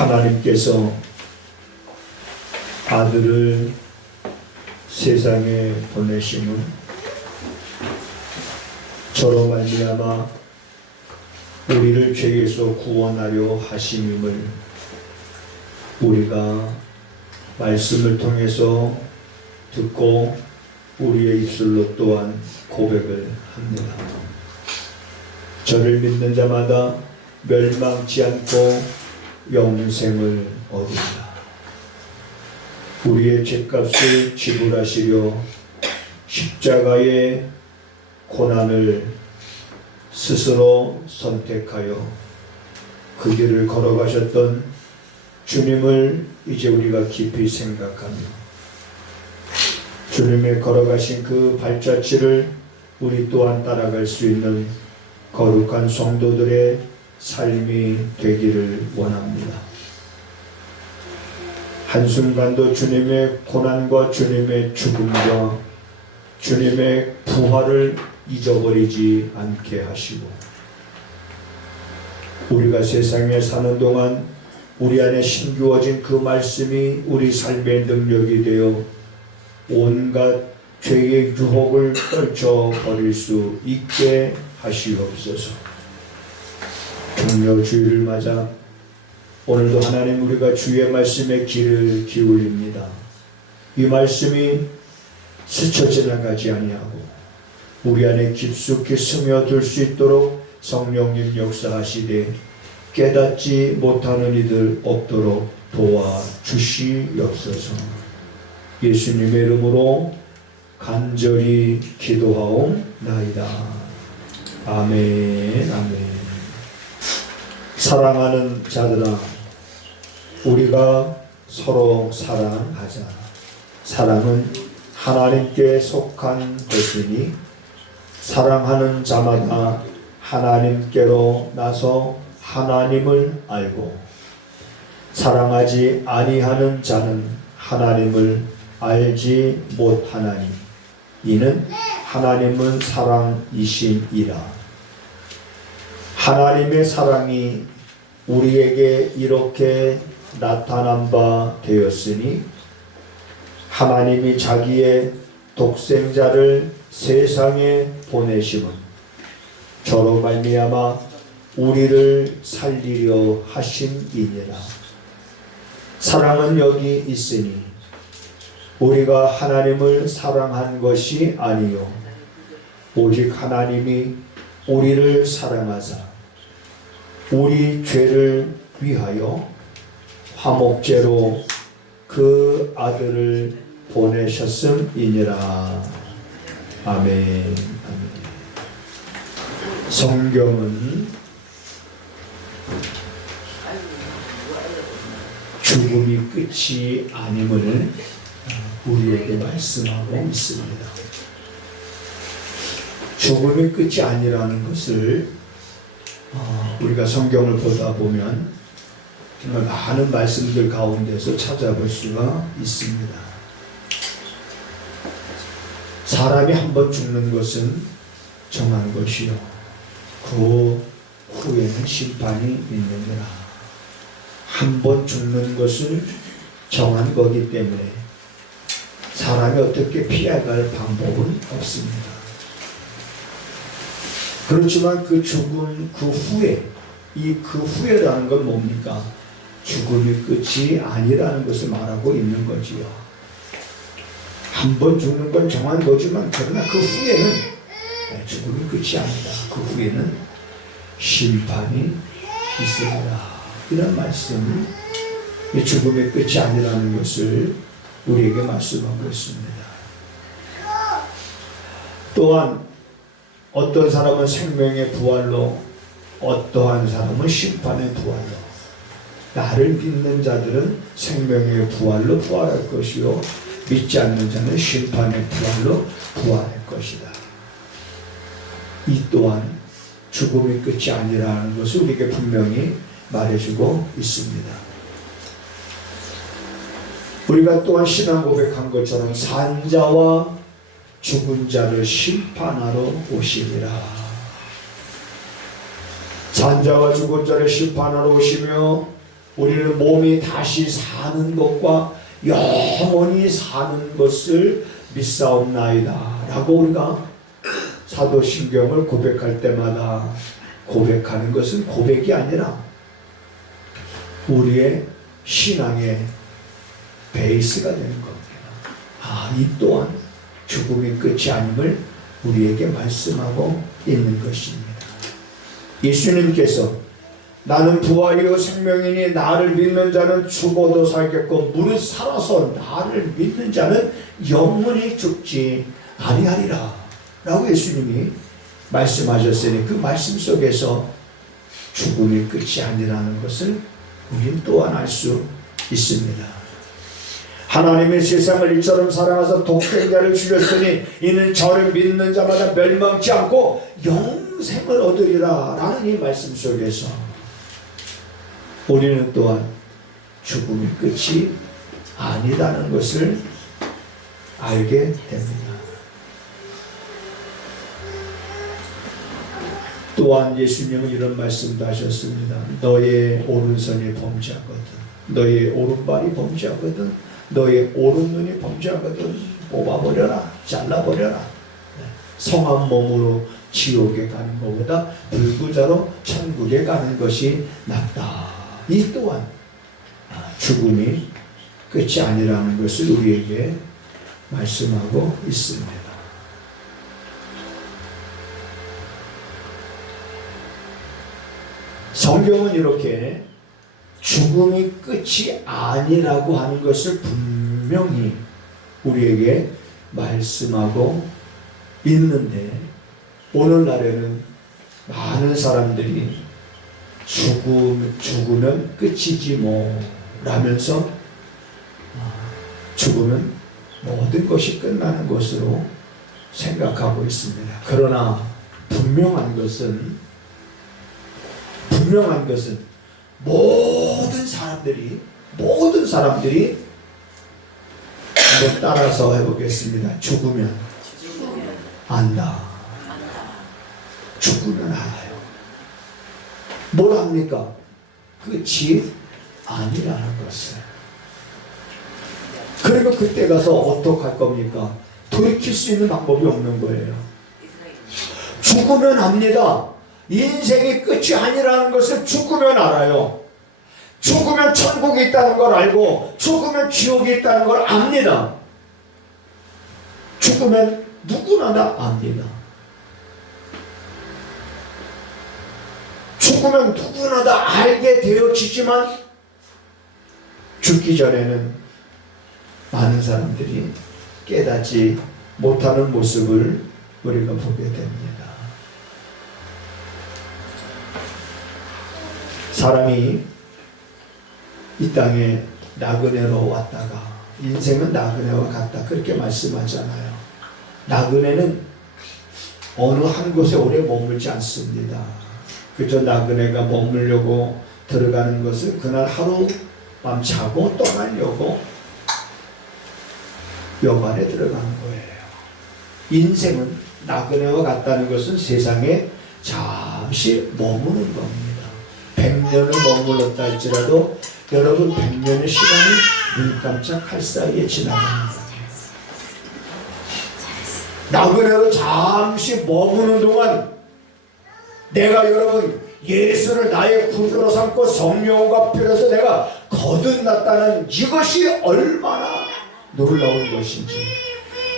하나님께서 아들을 세상에 보내심은 저로 말미암아 우리를 죄에서 구원하려 하심임을 우리가 말씀을 통해서 듣고 우리의 입술로 또한 고백을 합니다. 저를 믿는 자마다 멸망치 않고 영생을 얻으리라. 우리의 죄값을 지불하시려 십자가의 고난을 스스로 선택하여 그 길을 걸어가셨던 주님을 이제 우리가 깊이 생각하며 주님의 걸어가신 그 발자취를 우리 또한 따라갈 수 있는 거룩한 성도들의 삶이 되기를 원합니다. 한순간도 주님의 고난과 주님의 죽음과 주님의 부활을 잊어버리지 않게 하시고 우리가 세상에 사는 동안 우리 안에 심겨진 그 말씀이 우리 삶의 능력이 되어 온갖 죄의 유혹을 떨쳐버릴 수 있게 하시옵소서. 종려 주일을 맞아 오늘도 하나님 우리가 주의 말씀에 귀를 기울입니다. 이 말씀이 스쳐 지나가지 아니하고 우리 안에 깊숙이 스며들 수 있도록 성령님 역사하시되 깨닫지 못하는 이들 없도록 도와주시옵소서. 예수님의 이름으로 간절히 기도하옵나이다. 아멘. 아멘. 사랑하는 자들아, 우리가 서로 사랑하자. 사랑은 하나님께 속한 것이니 사랑하는 자마다 하나님께로 나서 하나님을 알고 사랑하지 아니하는 자는 하나님을 알지 못하나니 이는 하나님은 사랑이심이라. 하나님의 사랑이 우리에게 이렇게 나타난 바 되었으니 하나님이 자기의 독생자를 세상에 보내심은 저로 말미암아 우리를 살리려 하심이니라. 사랑은 여기 있으니 우리가 하나님을 사랑한 것이 아니요 오직 하나님이 우리를 사랑하사 우리 죄를 위하여 화목제로 그 아들을 보내셨음이니라. 아멘. 아멘. 성경은 죽음이 끝이 아님을 우리에게 말씀하고 있습니다. 죽음이 끝이 아니라는 것을 우리가 성경을 보다 보면 정말 많은 말씀들 가운데서 찾아볼 수가 있습니다. 사람이 한 번 죽는 것은 정한 것이요 그 후에는 심판이 있느니라. 한 번 죽는 것을 정한 거기 때문에 사람이 어떻게 피해갈 방법은 없습니다. 그렇지만 그 죽음 그 후에 그 후에라는 건 뭡니까? 죽음이 끝이 아니라는 것을 말하고 있는 거지요. 한 번 죽는 건 정한 거지만 그러나 그 후에는 죽음이 끝이 아니다. 그 후에는 심판이 있습니다. 이런 말씀, 죽음의 끝이 아니라는 것을 우리에게 말씀하고 있습니다. 또한 어떤 사람은 생명의 부활로 어떠한 사람은 심판의 부활로 나를 믿는 자들은 생명의 부활로 부활할 것이요 믿지 않는 자는 심판의 부활로 부활할 것이다. 이 또한 죽음의 끝이 아니라는 것을 우리에게 분명히 말해주고 있습니다. 우리가 또한 신앙 고백한 것처럼 산자와 죽은 자를 심판하러 오시리라. 산자와 죽은 자를 심판하러 오시며 우리는 몸이 다시 사는 것과 영원히 사는 것을 믿사옵나이다 라고 우리가 사도신경을 고백할 때마다 고백하는 것은 고백이 아니라 우리의 신앙의 베이스가 되는 겁니다. 이 또한 죽음이 끝이 아님을 우리에게 말씀하고 있는 것입니다. 예수님께서 나는 부활이요 생명이니 나를 믿는 자는 죽어도 살겠고 무릇 살아서 나를 믿는 자는 영원히 죽지 아니하리라 라고 예수님이 말씀하셨으니 그 말씀 속에서 죽음이 끝이 아니라는 것을 우리는 또한 알 수 있습니다. 하나님이 세상을 이처럼 사랑하사 독생자를 주셨으니 이는 저를 믿는 자마다 멸망치 않고 영생을 얻으리라 라는 이 말씀 속에서 우리는 또한 죽음이 끝이 아니라는 것을 알게 됩니다. 또한 예수님은 이런 말씀도 하셨습니다. 너의 오른손이 범죄하거든 너의 오른발이 범죄하거든 너의 오른눈이 범죄하거든 뽑아버려라 잘라버려라. 성한 몸으로 지옥에 가는 것보다 불구자로 천국에 가는 것이 낫다. 이 또한 죽음이 끝이 아니라는 것을 우리에게 말씀하고 있습니다. 성경은 이렇게 죽음이 끝이 아니라고 하는 것을 분명히 우리에게 말씀하고 있는데 오늘날에는 많은 사람들이 죽으면 끝이지 뭐 라면서 죽으면 모든 것이 끝나는 것으로 생각하고 있습니다. 그러나 분명한 것은 모든 사람들이 한번 따라서 해보겠습니다. 죽으면 안다. 죽으면 알아요. 뭘 합니까? 끝이 아니라는 것을. 그러면 그때 가서 어떡할 겁니까? 돌이킬 수 있는 방법이 없는 거예요. 죽으면 압니다. 인생이 끝이 아니라는 것을 죽으면 알아요. 죽으면 천국이 있다는 걸 알고 죽으면 지옥이 있다는 걸 압니다. 죽으면 누구나 다 압니다. 죽으면 누구나 다 알게 되어지지만 죽기 전에는 많은 사람들이 깨닫지 못하는 모습을 우리가 보게 됩니다. 사람이 이 땅에 나그네로 왔다가 인생은 나그네와 같다 그렇게 말씀하잖아요. 나그네는 어느 한 곳에 오래 머물지 않습니다. 그저 나그네가 머물려고 들어가는 것은 그날 하룻밤 자고 떠나려고 여관에 들어가는 거예요. 인생은 나그네와 같다는 것은 세상에 잠시 머무는 겁니다. 100년을 머물렀다 할지라도 여러분 100년의 시간이 눈 깜짝할 사이에 지나갑니다. 나그네로 잠시 머무는 동안 내가 여러분 예수를 나의 구주로 삼고 성령과 피로서 내가 거듭났다는 이것이 얼마나 놀라운 것인지,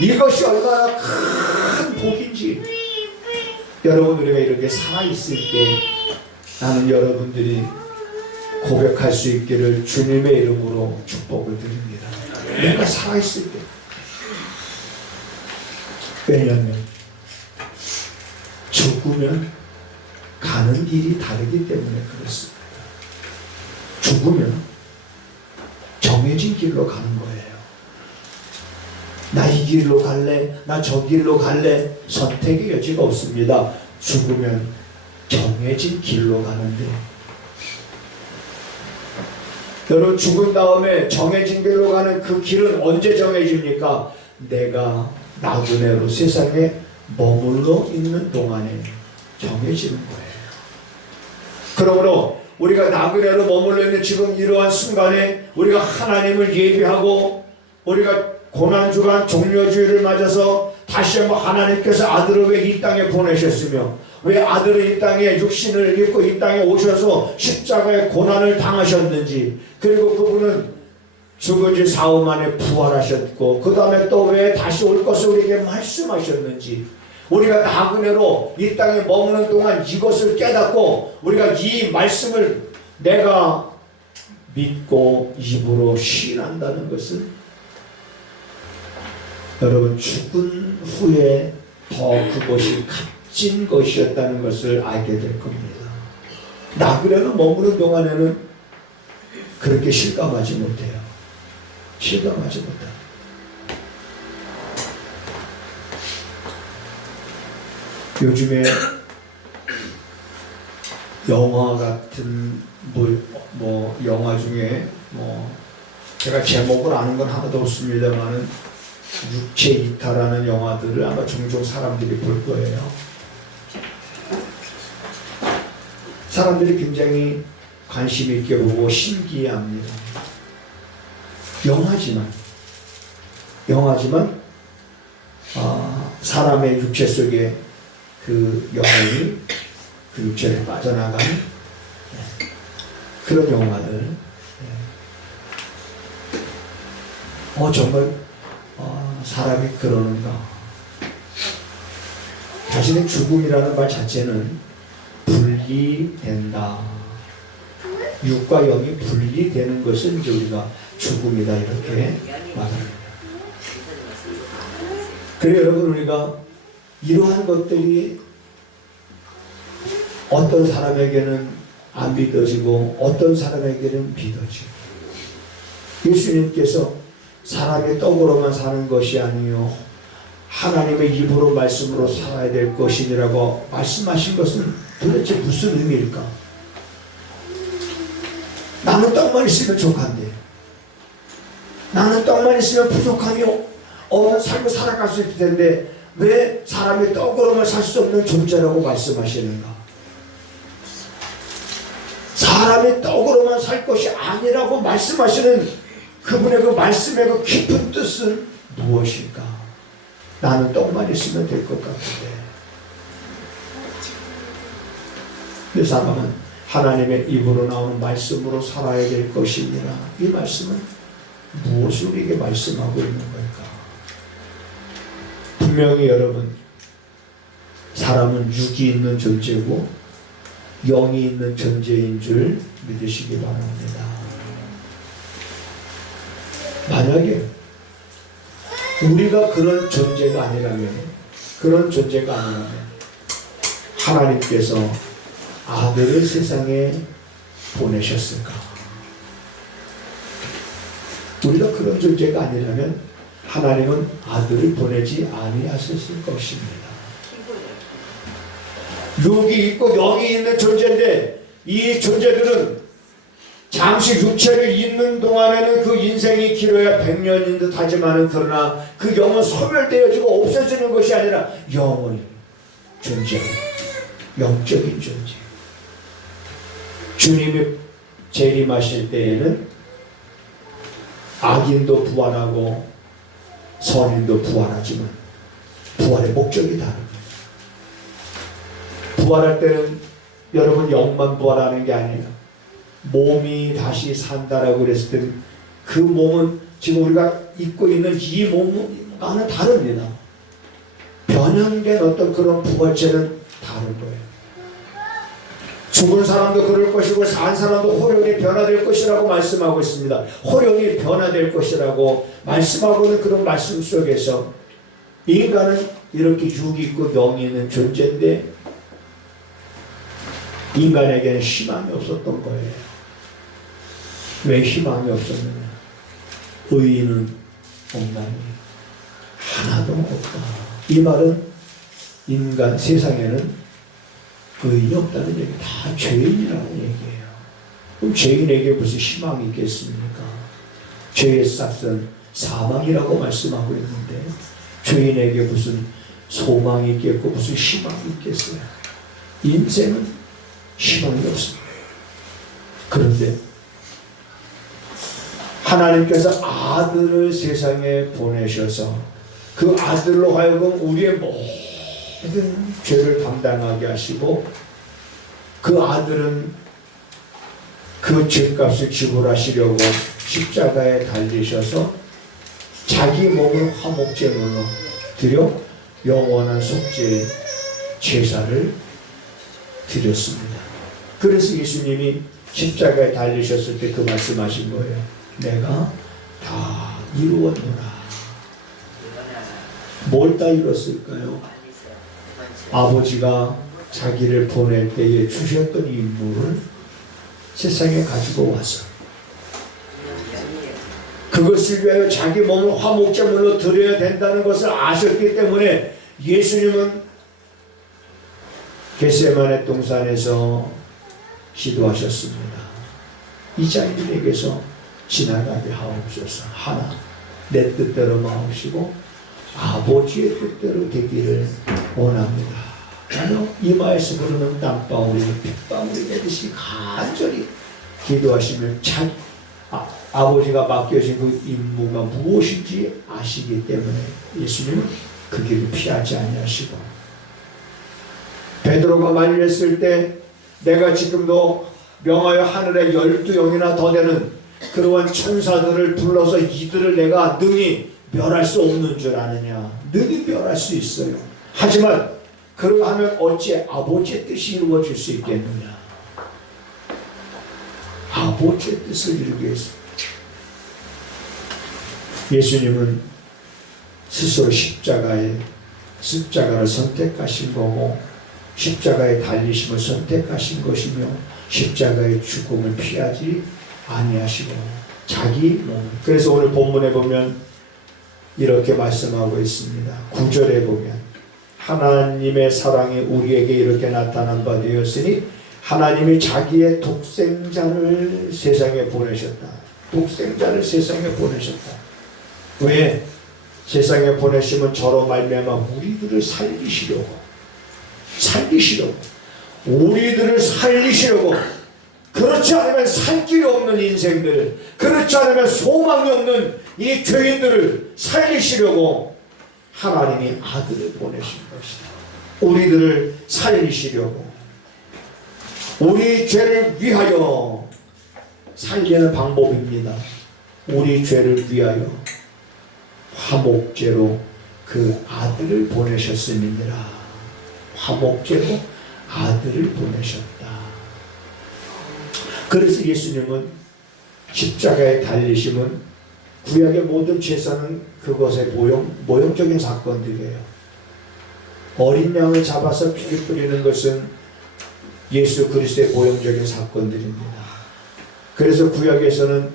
이것이 얼마나 큰 복인지, 여러분 우리가 이렇게 살아있을 때 나는 여러분들이 고백할 수 있기를 주님의 이름으로 축복을 드립니다. 내가 살아있을 때. 왜냐하면 죽으면 가는 길이 다르기 때문에 그렇습니다. 죽으면 정해진 길로 가는 거예요. 나 이 길로 갈래, 나 저 길로 갈래, 선택의 여지가 없습니다. 죽으면 정해진 길로 가는데, 여러분 죽은 다음에 정해진 길로 가는 그 길은 언제 정해집니까? 내가 나그네로 세상에 머물러 있는 동안에 정해지는 거예요. 그러므로 우리가 나그네로 머물러 있는 지금 이러한 순간에 우리가 하나님을 예비하고 우리가 고난주간 종려주의를 맞아서 다시 한번 하나님께서 아들을 왜 이 땅에 보내셨으며 왜 아들은 이 땅에 육신을 입고 이 땅에 오셔서 십자가의 고난을 당하셨는지, 그리고 그분은 죽은 지 사흘 만에 부활하셨고 그 다음에 또 왜 다시 올 것을 우리에게 말씀하셨는지, 우리가 나그네로 이 땅에 머무는 동안 이것을 깨닫고 우리가 이 말씀을 내가 믿고 입으로 시인한다는 것은 여러분 죽은 후에 더 그것이 값진 것이었다는 것을 알게 될 겁니다. 나그네로 머무는 동안에는 그렇게 실감하지 못해요. 실감하지 못해요. 요즘에 영화 같은 영화 중에 제가 제목을 아는 건 하나도 없습니다만은 육체 이탈하는 영화들을 아마 종종 사람들이 볼 거예요. 사람들이 굉장히 관심 있게 보고 신기해합니다. 영화지만 사람의 육체 속에 그 영혼이 그 육체를 빠져나간 그런 영화들. 정말 사람이 그러는가. 자신의 죽음이라는 말 자체는 분리된다. 육과 영이 분리되는 것은 이제 우리가 죽음이다 이렇게 말합니다. 그래서 여러분, 우리가 이러한 것들이 어떤 사람에게는 안 믿어지고 어떤 사람에게는 믿어지고, 예수님께서 사람의 떡으로만 사는 것이 아니요 하나님의 입으로 말씀으로 살아야 될 것이니라고 말씀하신 것은 도대체 무슨 의미일까? 나는 떡만 있으면 족한데, 나는 떡만 있으면 부족하며 삶을 살아갈 수 있을 텐데 왜 사람이 떡으로만 살 수 없는 존재라고 말씀하시는가? 사람이 떡으로만 살 것이 아니라고 말씀하시는 그분의 그 말씀의 그 깊은 뜻은 무엇일까? 나는 떡만 있으면 될 것 같은데 그 사람은 하나님의 입으로 나오는 말씀으로 살아야 될 것이니라. 이 말씀은 무엇을 우리에게 말씀하고 있는 걸까? 분명히 여러분, 사람은 육이 있는 존재고 영이 있는 존재인 줄 믿으시기 바랍니다. 만약에 우리가 그런 존재가 아니라면 하나님께서 아들을 세상에 보내셨을까? 우리가 그런 존재가 아니라면 하나님은 아들을 보내지 아니하셨을 것입니다. 육이 있고 영이 있는 존재인데 이 존재들은 잠시 육체를 입는 동안에는 그 인생이 길어야 100년인 듯 하지만은, 그러나 그 영은 소멸되어지고 없어지는 것이 아니라 영원히 존재, 영적인 존재. 주님이 재림하실 때에는 악인도 부활하고 선인도 부활하지만 부활의 목적이 다릅니다. 부활할 때는 여러분 영만 부활하는 게 아니라 몸이 다시 산다라고 그랬을 때 그 몸은 지금 우리가 입고 있는 이 몸과는 다릅니다. 변형된 어떤 그런 부활체는 다른 거예요. 죽은 사람도 그럴 것이고 산 사람도 호련히 변화될 것이라고 말씀하고 있습니다. 호련히 변화될 것이라고 말씀하고 있는 그런 말씀 속에서 인간은 이렇게 육이 있고 영이 있는 존재인데 인간에게는 희망이 없었던 거예요. 왜 희망이 없었느냐? 의인은 없나니 하나도 없다. 이 말은 인간 세상에는 의인이 없다는 얘기, 다 죄인이라는 얘기예요. 그럼 죄인에게 무슨 희망이 있겠습니까? 죄의 싹은 사망이라고 말씀하고 있는데 죄인에게 무슨 소망이 있겠고 무슨 희망이 있겠어요? 인생은 희망이 없습니다. 그런데 하나님께서 아들을 세상에 보내셔서 그 아들로 하여금 우리의 모든 죄를 담당하게 하시고 그 아들은 그 죄값을 지불하시려고 십자가에 달리셔서 자기 몸을 화목제물로 드려 영원한 속죄 제사를 드렸습니다. 그래서 예수님이 십자가에 달리셨을 때 그 말씀하신 거예요. 내가 다 이루었노라. 뭘 다 이뤘을까요? 아버지가 자기를 보낼 때에 주셨던 임무를 세상에 가지고 와서 그것을 위하여 자기 몸을 화목제물로 드려야 된다는 것을 아셨기 때문에 예수님은 겟세마네 동산에서 기도하셨습니다. 이 자들에게서 지나가게 하옵소서. 하나, 내 뜻대로 마옵시고 아버지의 뜻대로 되기를 원합니다. 나는 이마에서 부르는 땀방울이 핏방울이 되듯이 간절히 기도하시면 아버지가 맡겨진 그 임무가 무엇인지 아시기 때문에 예수님은 그 길을 피하지 아니하시고, 베드로가 말렸을 때 내가 지금도 명하여 하늘에 12영이나 더 되는 그러한 천사들을 불러서 이들을 내가 능히 멸할 수 없는 줄 아느냐. 능히 멸할 수 있어요. 하지만 그러하면 어찌 아버지의 뜻이 이루어질 수 있겠느냐. 아버지의 뜻을 이루기 위해서 예수님은 스스로 십자가를 선택하신 거고 십자가에 달리심을 선택하신 것이며 십자가의 죽음을 피하지 아니하시고 자기 몸. 그래서 오늘 본문에 보면 이렇게 말씀하고 있습니다. 9절에 보면 하나님의 사랑이 우리에게 이렇게 나타난 바 되었으니 하나님이 자기의 독생자를 세상에 보내셨다. 독생자를 세상에 보내셨다. 왜? 세상에 보내시면 저로 말미암아 우리들을 살리시려고 우리들을 살리시려고. 그렇지 않으면 살 길이 없는 인생들, 그렇지 않으면 소망이 없는 이 죄인들을 살리시려고 하나님이 아들을 보내신 것이다. 우리들을 살리시려고. 우리 죄를 위하여 살리는 방법입니다. 우리 죄를 위하여 화목제로 그 아들을 보내셨음이니라. 화목제로 아들을 보내셨다. 그래서 예수님은 십자가에 달리심은 구약의 모든 제사는 그것의 모형적인 사건들이에요. 어린 양을 잡아서 피를 뿌리는 것은 예수 그리스도의 모형적인 사건들입니다. 그래서 구약에서는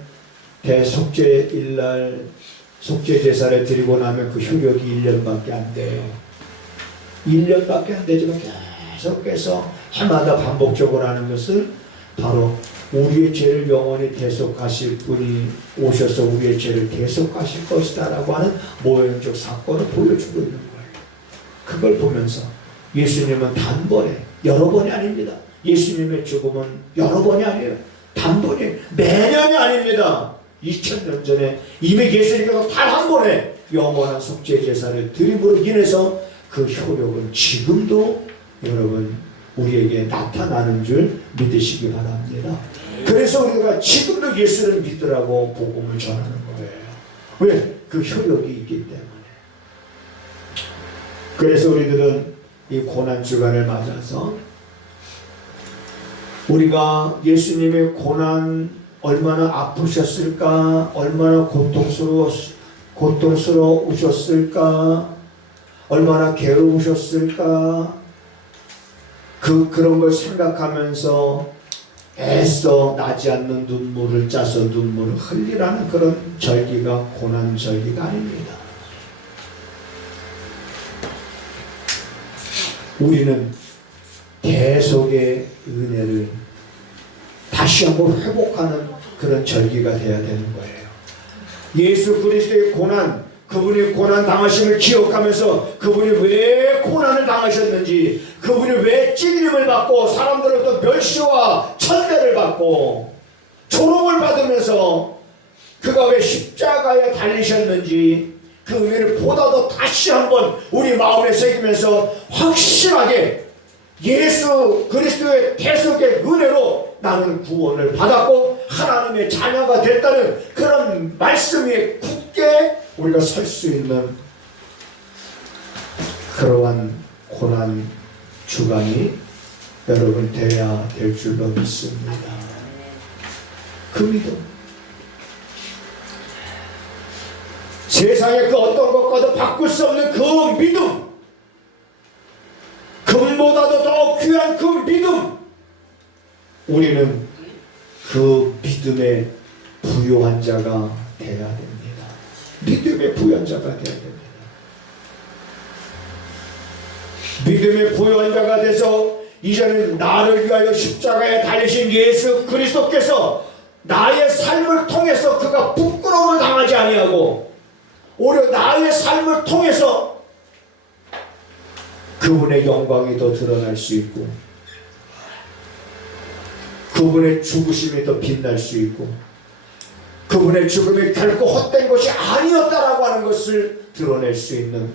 대속죄일날 속죄 제사를 드리고 나면 그 효력이 1년밖에 안 돼요. 1년밖에 안 되지만 계속해서 해마다 반복적으로 하는 것을 바로 우리의 죄를 영원히 대속하실 분이 오셔서 우리의 죄를 대속하실 것이다 라고 하는 모형적 사건을 보여주고 있는 거예요. 그걸 보면서 예수님은 단번에, 여러 번이 아닙니다. 예수님의 죽음은 여러 번이 아니에요. 단번에, 매년이 아닙니다. 2000년 전에 이미 예수님께서 단 한 번에 영원한 속죄 제사를 드림으로 인해서 그 효력은 지금도 여러분 우리에게 나타나는 줄 믿으시기 바랍니다. 그래서 우리가 지금도 예수를 믿으라고 복음을 전하는 거예요. 왜? 그 효력이 있기 때문에. 그래서 우리들은 이 고난주간을 맞아서 우리가 예수님의 고난 얼마나 아프셨을까, 얼마나 고통스러우셨을까, 얼마나 괴로우셨을까, 그런 걸 생각하면서 애써 나지 않는 눈물을 짜서 눈물을 흘리라는 그런 절기가 고난 절기가 아닙니다. 우리는 대속의 은혜를 다시 한번 회복하는 그런 절기가 되어야 되는 거예요. 예수 그리스도의 고난, 그분이 고난 당하심을 기억하면서 그분이 왜 고난을 당하셨는지, 그분이 왜 찔림을 받고 사람들로부터 멸시와 천대를 받고 조롱을 받으면서 그가 왜 십자가에 달리셨는지 그 의미를 보다 더 다시 한번 우리 마음에 새기면서 확실하게 예수 그리스도의 대속의 은혜로 나는 구원을 받았고 하나님의 자녀가 됐다는 그런 말씀 위에 굳게 우리가 설 수 있는 그러한 고난 주간이 여러분 되어야 될 줄로 믿습니다. 그 믿음, 세상의 그 어떤 것과도 바꿀 수 없는 그 믿음, 금보다도 더 귀한 그 믿음, 우리는 그 믿음에 부요한 자가 되어야 됩니다. 믿음의 부요한 자가 되어야 됩니다. 믿음의 부요한 자가 돼서 이제는 나를 위하여 십자가에 달리신 예수 그리스도께서 나의 삶을 통해서 그가 부끄러움을 당하지 아니하고 오히려 나의 삶을 통해서 그분의 영광이 더 드러날 수 있고 그분의 죽으심이 더 빛날 수 있고 그분의 죽음이 결코 헛된 것이 아니었다라고 하는 것을 드러낼 수 있는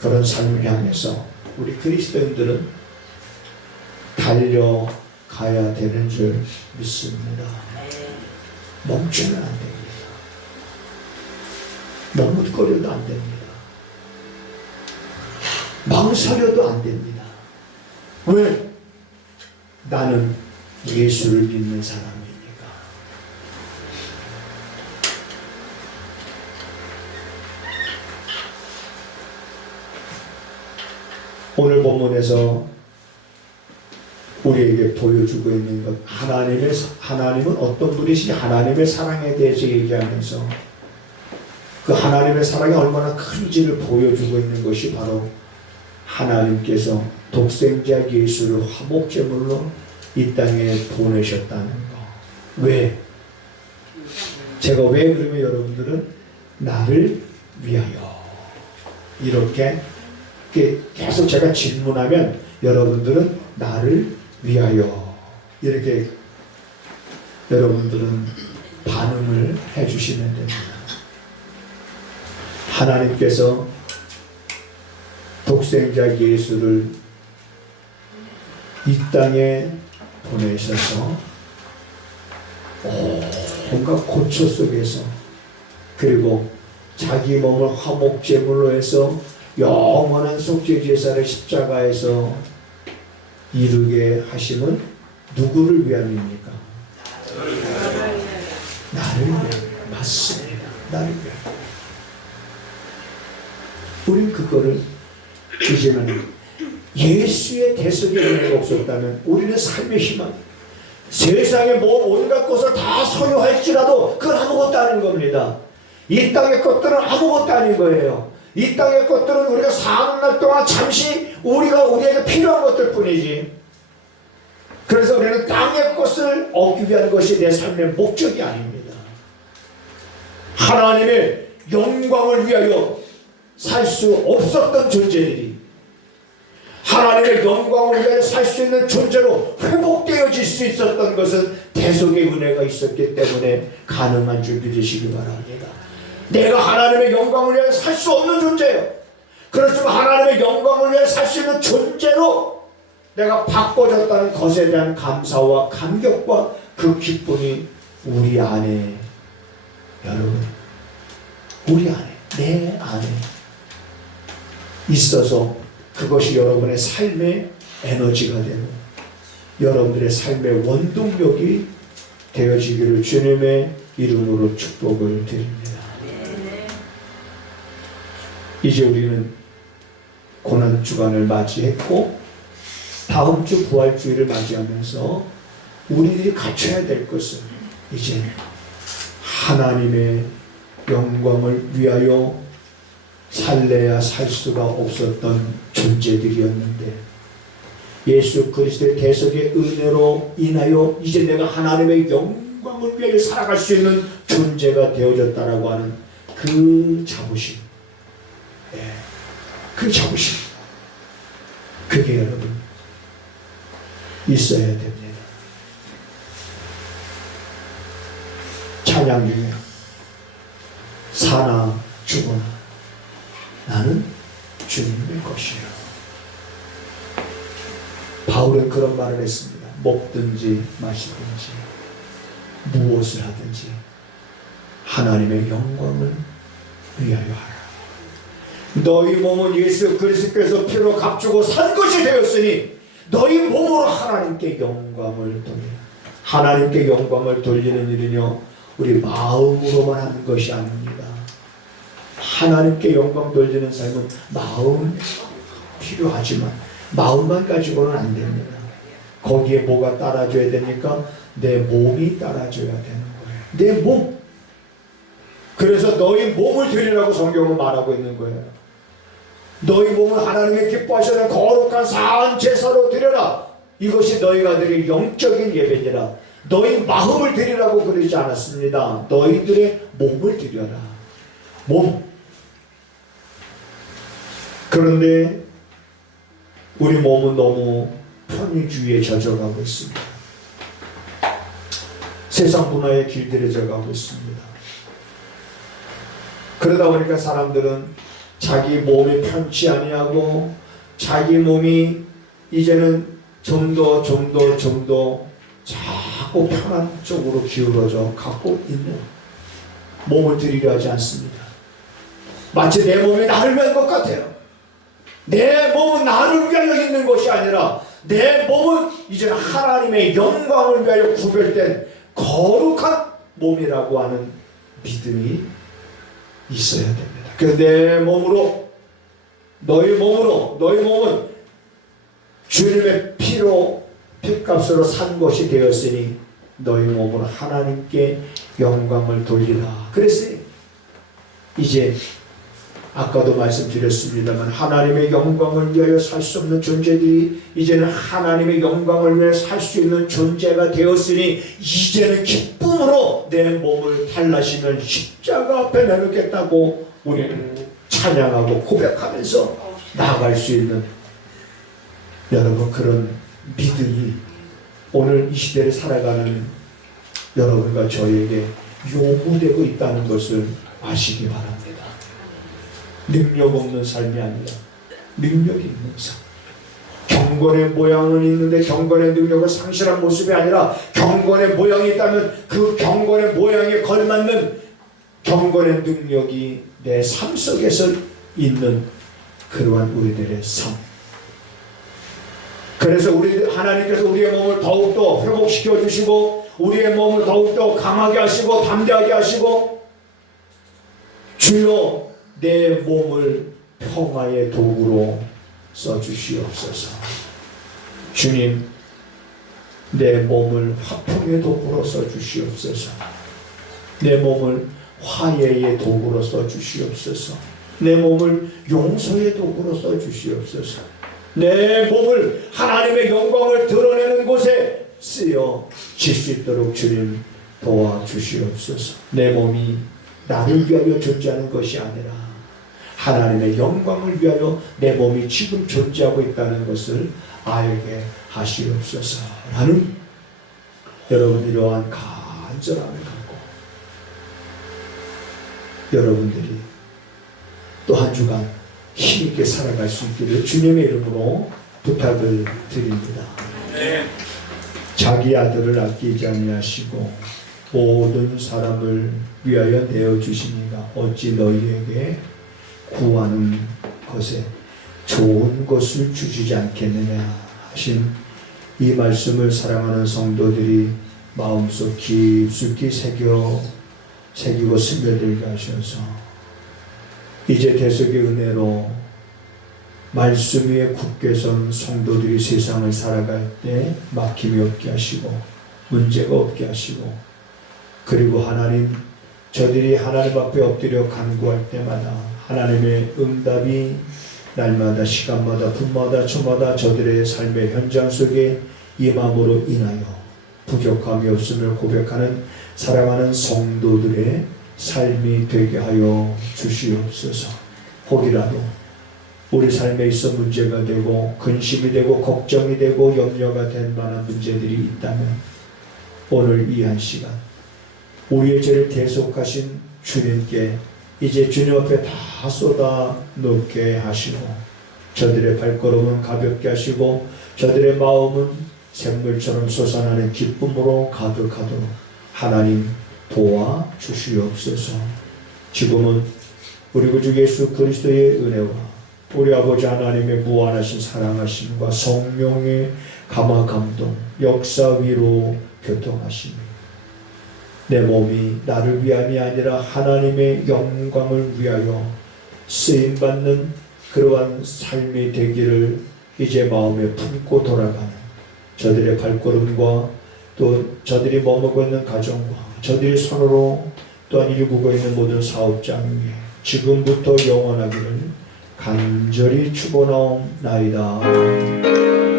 그런 삶을 향해서 우리 그리스도인들은 달려가야 되는 줄 믿습니다. 멈추면 안 됩니다. 머뭇거려도 안 됩니다. 망설여도 안 됩니다. 왜? 나는 예수를 믿는 사람이니까. 오늘 본문에서 우리에게 보여주고 있는 것, 하나님은 어떤 분이신지 하나님의 사랑에 대해서 얘기하면서 그 하나님의 사랑이 얼마나 큰지를 보여주고 있는 것이 바로 하나님께서 독생자 예수를 화목제물로 이 땅에 보내셨다는 거. 왜? 제가 왜 그러면 여러분들은 나를 위하여 이렇게 계속 제가 질문하면 여러분들은 나를 위하여 이렇게 여러분들은 반응을 해주시면 됩니다. 하나님께서 독생자 예수를 이 땅에 보내셔서 온갖 고초 속에서 그리고 자기 몸을 화목제물로 해서 영원한 속죄제사를 십자가에서 이루게 하심은 누구를 위함입니까? 나를 위함. 맞습니다. 나를 위함. 우린 그거를 이제는 예수의 대속의 은혜가 없었다면 우리는 삶의 희망, 세상의 온갖 것을 다 소유할지라도 그건 아무것도 아닌 겁니다. 이 땅의 것들은 아무것도 아닌 거예요. 이 땅의 것들은 우리가 사는 날 동안 잠시 우리에게 필요한 것들 뿐이지. 그래서 우리는 땅의 것을 얻기 위한 것이 내 삶의 목적이 아닙니다. 하나님의 영광을 위하여 살 수 없었던 존재들이 하나님의 영광을 위하여 살 수 있는 존재로 회복되어질 수 있었던 것은 대속의 은혜가 있었기 때문에 가능한 줄 믿으시기 바랍니다. 내가 하나님의 영광을 위하여 살 수 없는 존재예요. 그렇지만 하나님의 영광을 위하여 살 수 있는 존재로 내가 바꿔졌다는 것에 대한 감사와 감격과 그 기쁨이 우리 안에, 여러분, 우리 안에, 내 안에 있어서 그것이 여러분의 삶의 에너지가 되고 여러분들의 삶의 원동력이 되어지기를 주님의 이름으로 축복을 드립니다. 이제 우리는 고난주간을 맞이했고 다음 주 부활주의를 맞이하면서 우리들이 갖춰야 될 것은 이제 하나님의 영광을 위하여 살래야 살 수가 없었던 존재들이었는데 예수 그리스도의 대속의 은혜로 인하여 이제 내가 하나님의 영광을 위하여 살아갈 수 있는 존재가 되어졌다라고 하는 그 자부심, 그 자부심, 그게 여러분 있어야 됩니다. 찬양 중에 사나 죽으나 나는 주님의 것이요. 바울은 그런 말을 했습니다. 먹든지 마시든지 무엇을 하든지 하나님의 영광을 위하여 하라. 너희 몸은 예수 그리스도께서 피로 값주고 산 것이 되었으니 너희 몸으로 하나님께 영광을 돌리라. 하나님께 영광을 돌리는 일은요, 우리 마음으로만 하는 것이 아닙니다. 하나님께 영광 돌리는 삶은 마음 필요하지만 마음만 가지고는 안 됩니다. 거기에 뭐가 따라줘야 됩니까? 내 몸이 따라줘야 되는 거예요. 내 몸. 그래서 너희 몸을 드리라고 성경은 말하고 있는 거예요. 너희 몸을 하나님의 기뻐하시는 거룩한 사한 제사로 드려라. 이것이 너희가 드릴 영적인 예배니라. 너희 마음을 드리라고 그러지 않았습니다. 너희들의 몸을 드려라. 몸. 그런데 우리 몸은 너무 편의주의에 젖어가고 있습니다. 세상 문화에 길들여져 가고 있습니다. 그러다 보니까 사람들은 자기 몸이 편치 아니하고 자기 몸이 이제는 좀 더 자꾸 편한 쪽으로 기울어져 갖고 있는 몸을 드리려 하지 않습니다. 마치 내 몸이 나를 위한 것 같아요. 내 몸은 나를 위하여 있는 것이 아니라 내 몸은 이제 하나님의 영광을 위하여 구별된 거룩한 몸이라고 하는 믿음이 있어야 됩니다. 그래서 내 몸으로 너희 몸은 주님의 피값으로 산 것이 되었으니 너희 몸으로 하나님께 영광을 돌리라. 그랬어요. 이제 아까도 말씀드렸습니다만 하나님의 영광을 위하여 살 수 없는 존재들이 이제는 하나님의 영광을 위해 살 수 있는 존재가 되었으니 이제는 기쁨으로 내 몸을 탈라시면 십자가 앞에 내놓겠다고 우리는 찬양하고 고백하면서 나아갈 수 있는 여러분 그런 믿음이 오늘 이 시대를 살아가는 여러분과 저에게 요구되고 있다는 것을 아시기 바랍니다. 능력 없는 삶이 아니라 능력이 있는 삶. 경건의 모양은 있는데 경건의 능력을 상실한 모습이 아니라 경건의 모양이 있다면 그 경건의 모양에 걸맞는 경건의 능력이 내 삶 속에서 있는 그러한 우리들의 삶. 그래서 하나님께서 우리의 몸을 더욱더 회복시켜 주시고 우리의 몸을 더욱더 강하게 하시고 담대하게 하시고 주여 내 몸을 평화의 도구로 써주시옵소서. 주님, 내 몸을 화평의 도구로 써주시옵소서. 내 몸을 화해의 도구로 써주시옵소서. 내 몸을 용서의 도구로 써주시옵소서. 내 몸을 하나님의 영광을 드러내는 곳에 쓰여 질 수 있도록 주님 도와주시옵소서. 내 몸이 나를 위하여 존재하는 것이 아니라 하나님의 영광을 위하여 내 몸이 지금 존재하고 있다는 것을 알게 하시옵소서. 라는 여러분 이러한 간절함을 갖고 여러분들이 또 한 주간 힘있게 살아갈 수 있기를 주님의 이름으로 부탁을 드립니다. 자기 아들을 아끼지 아니하시고 모든 사람을 위하여 내어주시니가 어찌 너희에게 구하는 것에 좋은 것을 주시지 않겠느냐 하신 이 말씀을 사랑하는 성도들이 마음속 깊숙이 새기고 스며들게 하셔서 이제 대속의 은혜로 말씀 위에 굳게 선 성도들이 세상을 살아갈 때 막힘이 없게 하시고 문제가 없게 하시고 그리고 하나님 저들이 하나님 앞에 엎드려 간구할 때마다 하나님의 응답이 날마다 시간마다 분마다 초마다 저들의 삶의 현장 속에 임함으로 인하여 부족함이 없음을 고백하는 사랑하는 성도들의 삶이 되게 하여 주시옵소서. 혹이라도 우리 삶에 있어 문제가 되고 근심이 되고 걱정이 되고 염려가 될 만한 문제들이 있다면 오늘 이 한 시간 우리의 죄를 대속하신 주님께 이제 주님 앞에 다 쏟아 놓게 하시고 저들의 발걸음은 가볍게 하시고 저들의 마음은 샘물처럼 솟아나는 기쁨으로 가득하도록 하나님 도와주시옵소서. 지금은 우리 구주 예수 그리스도의 은혜와 우리 아버지 하나님의 무한하신 사랑하심과 성령의 감화 감동 역사 위로 교통하시니 내 몸이 나를 위함이 아니라 하나님의 영광을 위하여 쓰임받는 그러한 삶이 되기를 이제 마음에 품고 돌아가는 저들의 발걸음과 또 저들이 머물고 있는 가정과 저들이 손으로 또한 일구고 있는 모든 사업장 위에 지금부터 영원하기를 간절히 축원하옵나이다.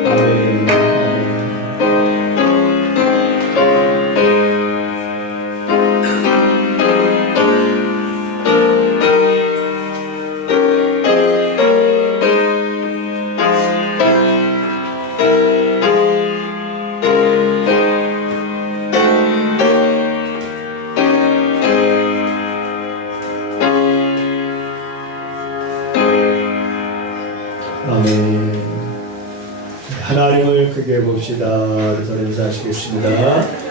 아멘. 아멘. 하나님을 크게 봅시다. 그래서 인사하시겠습니다.